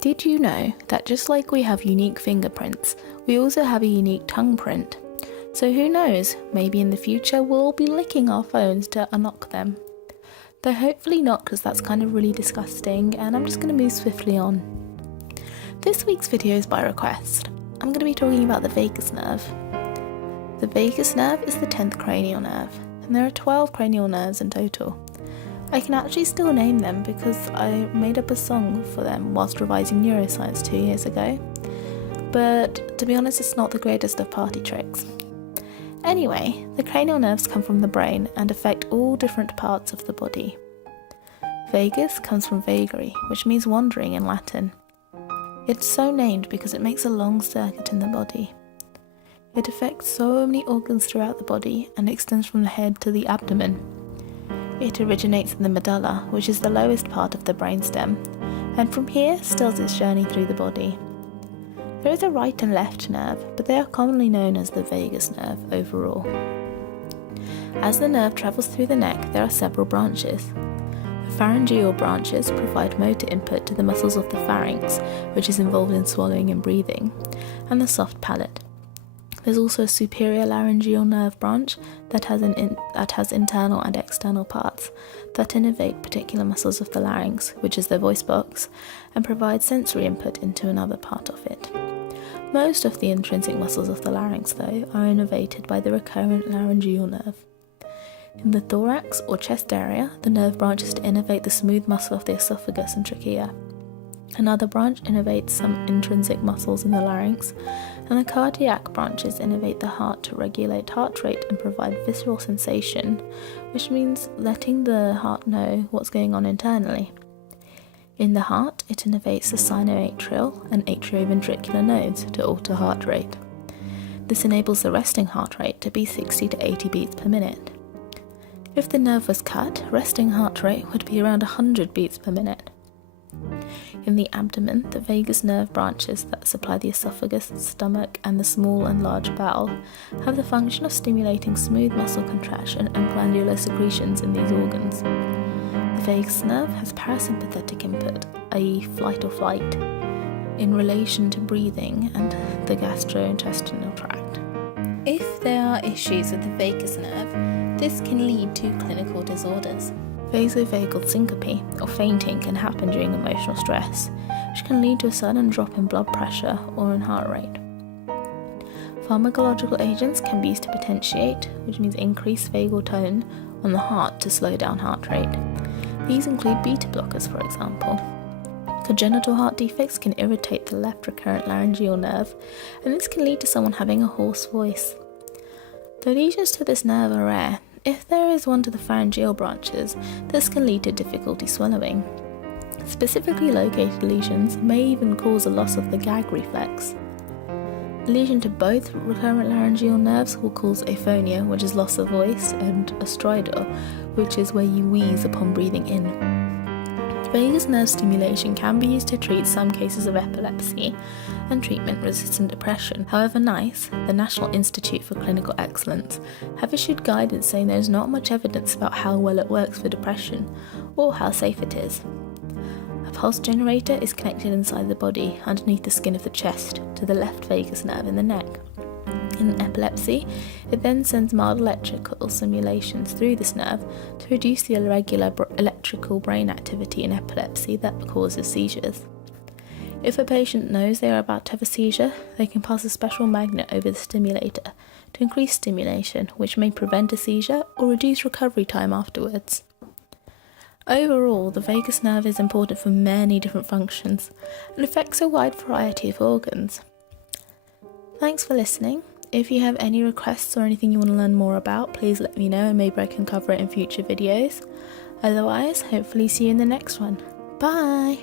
Did you know that just like we have unique fingerprints, we also have a unique tongue print? So who knows, maybe in the future we'll all be licking our phones to unlock them. Though hopefully not, because that's kind of really disgusting, and I'm just going to move swiftly on. This week's video is by request. I'm going to be talking about the vagus nerve. The vagus nerve is the 10th cranial nerve, and there are 12 cranial nerves in total. I can actually still name them because I made up a song for them whilst revising neuroscience 2 years ago, but to be honest, it's not the greatest of party tricks. Anyway, the cranial nerves come from the brain and affect all different parts of the body. Vagus comes from vagary, which means wandering in Latin. It's so named because it makes a long circuit in the body. It affects so many organs throughout the body and extends from the head to the abdomen. It originates in the medulla, which is the lowest part of the brainstem, and from here starts its journey through the body. There is a right and left nerve, but they are commonly known as the vagus nerve overall. As the nerve travels through the neck, there are several branches. The pharyngeal branches provide motor input to the muscles of the pharynx, which is involved in swallowing and breathing, and the soft palate. There's also a superior laryngeal nerve branch that has internal and external parts that innervate particular muscles of the larynx, which is the voice box, and provide sensory input into another part of it. Most of the intrinsic muscles of the larynx, though, are innervated by the recurrent laryngeal nerve. In the thorax or chest area, the nerve branches to innervate the smooth muscle of the esophagus and trachea. Another branch innervates some intrinsic muscles in the larynx, and the cardiac branches innervate the heart to regulate heart rate and provide visceral sensation, which means letting the heart know what's going on internally. In the heart, it innervates the sinoatrial and atrioventricular nodes to alter heart rate. This enables the resting heart rate to be 60 to 80 beats per minute. If the nerve was cut, resting heart rate would be around 100 beats per minute. In the abdomen, the vagus nerve branches that supply the esophagus, stomach, and the small and large bowel have the function of stimulating smooth muscle contraction and glandular secretions in these organs. The vagus nerve has parasympathetic input, i.e. flight or flight, in relation to breathing and the gastrointestinal tract. If there are issues with the vagus nerve, this can lead to clinical disorders. Vasovagal syncope, or fainting, can happen during emotional stress, which can lead to a sudden drop in blood pressure or in heart rate. Pharmacological agents can be used to potentiate, which means increase vagal tone on the heart to slow down heart rate. These include beta blockers, for example. Congenital heart defects can irritate the left recurrent laryngeal nerve, and this can lead to someone having a hoarse voice. Though lesions to this nerve are rare, if there is one to the pharyngeal branches, this can lead to difficulty swallowing. Specifically located lesions may even cause a loss of the gag reflex. A lesion to both recurrent laryngeal nerves will cause aphonia, which is loss of voice, and a stridor, which is where you wheeze upon breathing in. Vagus nerve stimulation can be used to treat some cases of epilepsy and treatment-resistant depression. However, NICE, the National Institute for Clinical Excellence, have issued guidance saying there is not much evidence about how well it works for depression or how safe it is. A pulse generator is connected inside the body, underneath the skin of the chest, to the left vagus nerve in the neck. In epilepsy, it then sends mild electrical stimulations through this nerve to reduce the irregular electrical brain activity in epilepsy that causes seizures. If a patient knows they are about to have a seizure, they can pass a special magnet over the stimulator to increase stimulation, which may prevent a seizure or reduce recovery time afterwards. Overall, the vagus nerve is important for many different functions and affects a wide variety of organs. Thanks for listening. If you have any requests or anything you want to learn more about, please let me know and maybe I can cover it in future videos. Otherwise, hopefully see you in the next one. Bye!